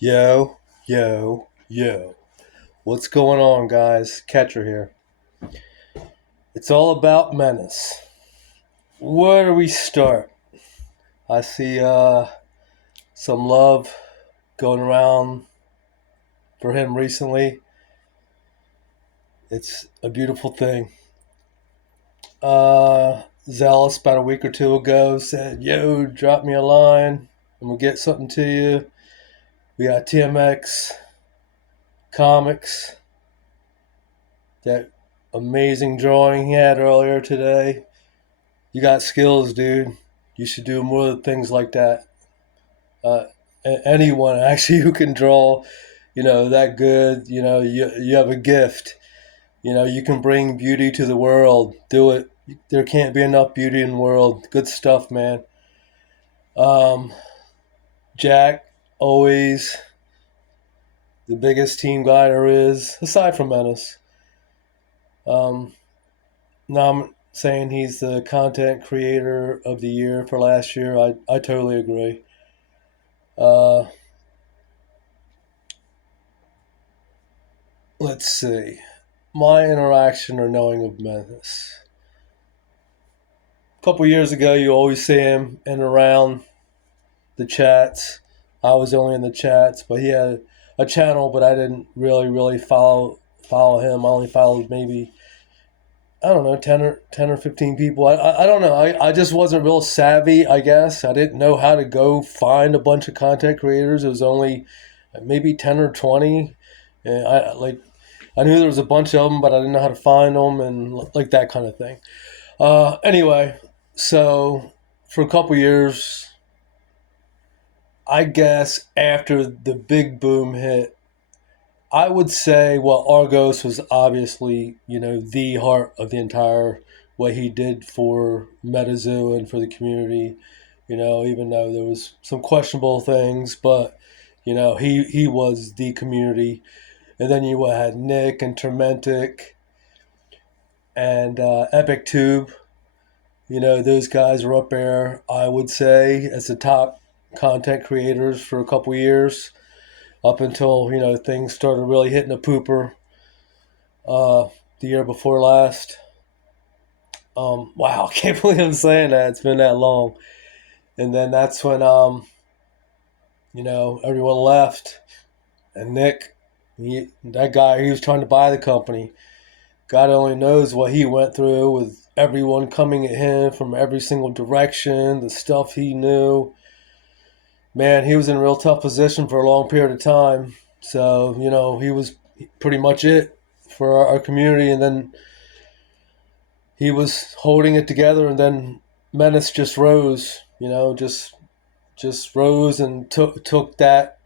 Yo, yo. What's going on, guys? Catcher here. It's all about Menace. Where do we start? I see some love going around for him recently. It's a beautiful thing. Zealous about a week or two ago said, "Yo, drop me a line and we'll get something to you." We got TMX Comics, that amazing drawing he had earlier today. You got skills, dude. You should do more things like that. Uh, Anyone actually who can draw, that good, you have a gift. You can bring beauty to the world. Do it. There can't be enough beauty in the world. Good stuff, man. Um, Jack, always the biggest team guy there is, aside from Menace. Um, Now I'm saying he's the content creator of the year for last year. I totally agree. Uh, let's see. My interaction or knowing of Memphis. A couple years ago, you always see him in and around the chats. I was only in the chats, but he had a channel, but I didn't really follow him. I only followed maybe, I don't know, 10 or 15 people. I don't know. I just wasn't real savvy, I guess. I didn't know how to go find a bunch of content creators. It was only maybe 10 or 20. And I knew there was a bunch of them, but I didn't know how to find them and like that kind of thing. Anyway, so for a couple years, I guess after the big boom hit, I would say, well, Argos was obviously, the heart of the entire what he did for MetaZoo and for the community. Even though there was some questionable things, but he was the community. And then you had Nick and Tormentic and Epic Tube. Those guys were up there, I would say, as the top content creators for a couple years, up until, things started really hitting a pooper the year before last. Wow, I can't believe I'm saying that. It's been that long. And then that's when, everyone left. And Nick, that guy, he was trying to buy the company. God only knows what he went through with everyone coming at him from every single direction, the stuff he knew. Man, he was in a real tough position for a long period of time. So, he was pretty much it for our community. And then he was holding it together, and then Menace just rose, just rose and took that,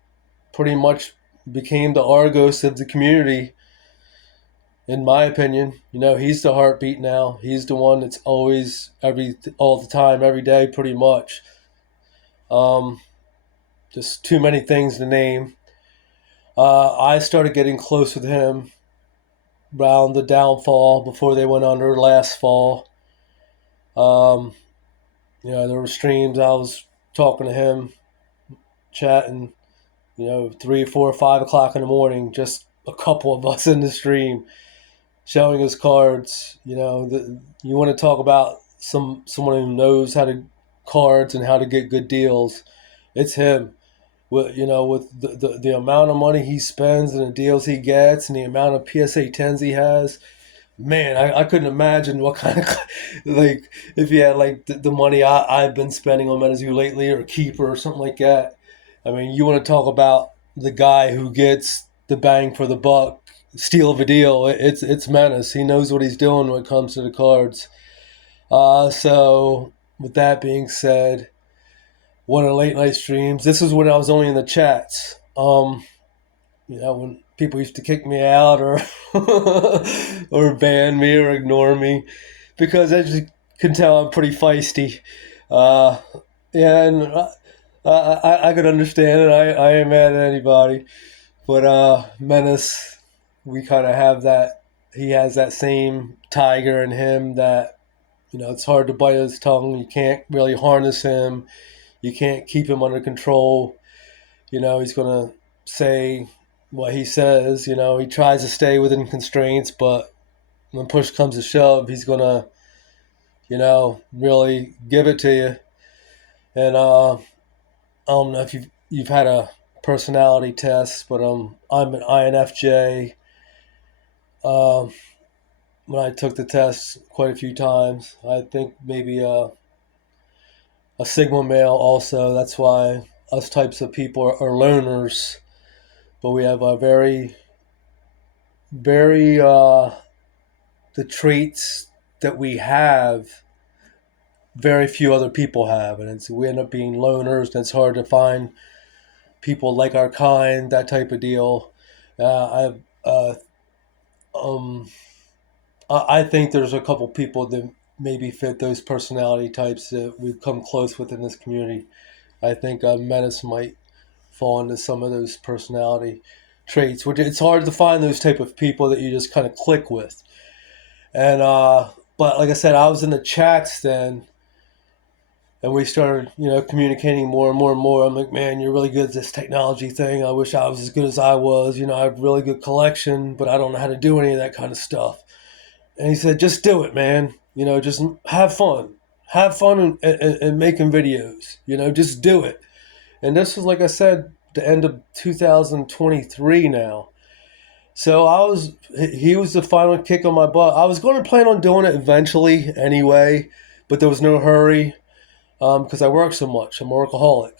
pretty much became the Argos of the community. In my opinion, he's the heartbeat now. He's the one that's always all the time, every day, pretty much. Um, just too many things to name. I started getting close with him around the downfall before they went under last fall. Um, there were streams I was talking to him, chatting, 3, 4, 5 o'clock in the morning, just a couple of us in the stream showing his cards. You want to talk about someone who knows how to cards and how to get good deals. It's him. With the amount of money he spends and the deals he gets and the amount of PSA 10s he has, man, I couldn't imagine what kind of, like, if you had like the money I've been spending on MetaZoo lately, or Keeper or something like that. I mean, you want to talk about the guy who gets the bang for the buck, steal of a deal. It's Menace. He knows what he's doing when it comes to the cards. So with that being said, one of the late night streams. This is when I was only in the chats. When people used to kick me out or or ban me or ignore me, because as you can tell, I'm pretty feisty. Uh, yeah, and I could understand it. I ain't mad at anybody, but Menace, we kind of have that. He has that same tiger in him that it's hard to bite his tongue. You can't really harness him. You can't keep him under control. He's gonna say what he says. He tries to stay within constraints, but when push comes to shove, he's gonna, really give it to you. And I don't know if you've had a personality test, but I'm an INFJ. Um, when I took the test quite a few times, I think maybe a Sigma male also. That's why us types of people are loners, but we have a very, very the traits that we have. Very few other people have, and we end up being loners, and it's hard to find people like our kind, that type of deal. I um, I think there's a couple people that maybe fit those personality types that we've come close with in this community. I think Menace might fall into some of those personality traits. Which it's hard to find those type of people that you just kind of click with. And but like I said, I was in the chats then, and we started, communicating more and more and more. I'm like, man, you're really good at this technology thing. I wish I was as good as I was. I have a really good collection, but I don't know how to do any of that kind of stuff. And he said, just do it, man. Just have fun. Have fun and making videos. Just do it. And this was, like I said, the end of 2023 now. So he was the final kick on my butt. I was going to plan on doing it eventually anyway, but there was no hurry because I work so much. I'm a workaholic.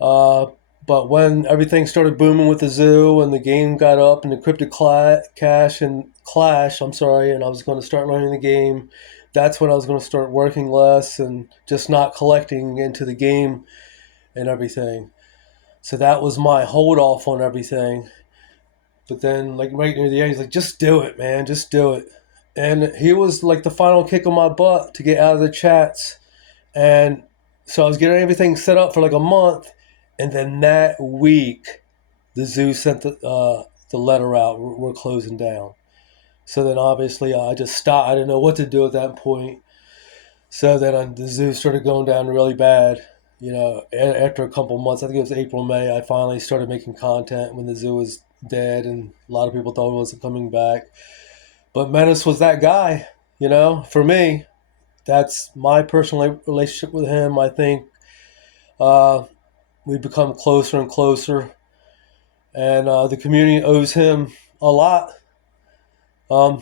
Uh, but when everything started booming with the zoo and the game got up and the Clash, I'm sorry, and I was going to start learning the game, that's when I was going to start working less and just not collecting into the game and everything. So that was my hold off on everything. But then, like right near the end, he's like, "Just do it, man. Just do it." And he was like the final kick on my butt to get out of the chats. And so I was getting everything set up for like a month, and then that week, the zoo sent the letter out. We're closing down. So then obviously I just stopped. I didn't know what to do at that point. So then the zoo started going down really bad. After a couple months, I think it was April, May, I finally started making content when the zoo was dead, and a lot of people thought it wasn't coming back. But Menace was that guy, for me. That's my personal relationship with him. I think uh, we've become closer and closer, and the community owes him a lot.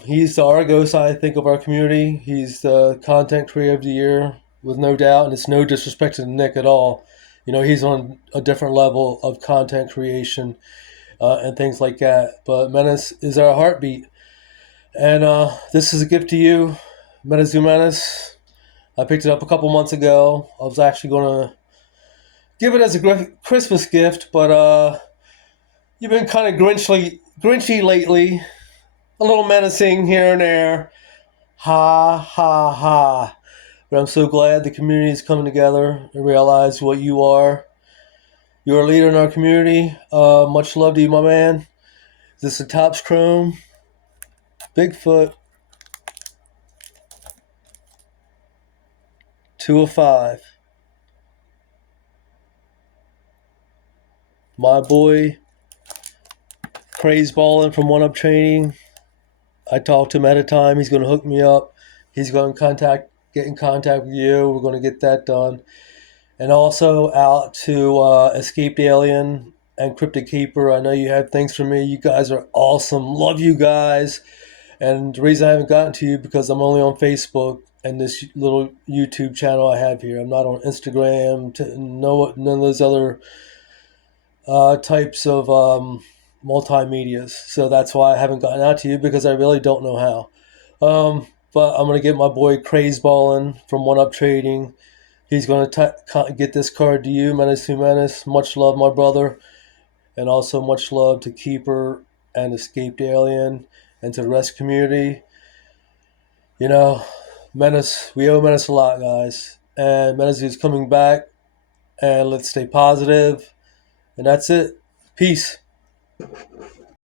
He's the Argos, I think, of our community. He's the content creator of the year, with no doubt, and it's no disrespect to Nick at all. He's on a different level of content creation and things like that. But Menace is our heartbeat, and this is a gift to you, Menace You Menace. I picked it up a couple months ago. I was actually going to give it as a Christmas gift, but you've been kind of grinchy lately, a little menacing here and there. Ha ha ha. But I'm so glad the community is coming together and realize what you are. You're a leader in our community. Much love to you, my man. This is Tops Chrome, Bigfoot, 205. My boy, Craze Ballin' from One Up Training. I talked to him at a time. He's going to hook me up. He's going to get in contact with you. We're going to get that done. And also out to Escaped Alien and Cryptic Keeper. I know you have things for me. You guys are awesome. Love you guys. And the reason I haven't gotten to you because I'm only on Facebook and this little YouTube channel I have here. I'm not on Instagram. None of those other types of multimedias. So that's why I haven't gotten out to you because I really don't know how. But I'm going to get my boy Craze Ballin' from One Up Trading. He's going to get this card to you, Menace to Menace. Much love, my brother. And also much love to Keeper and Escaped Alien and to the rest community. Menace, we owe Menace a lot, guys. And Menace is coming back. And let's stay positive. And that's it. Peace.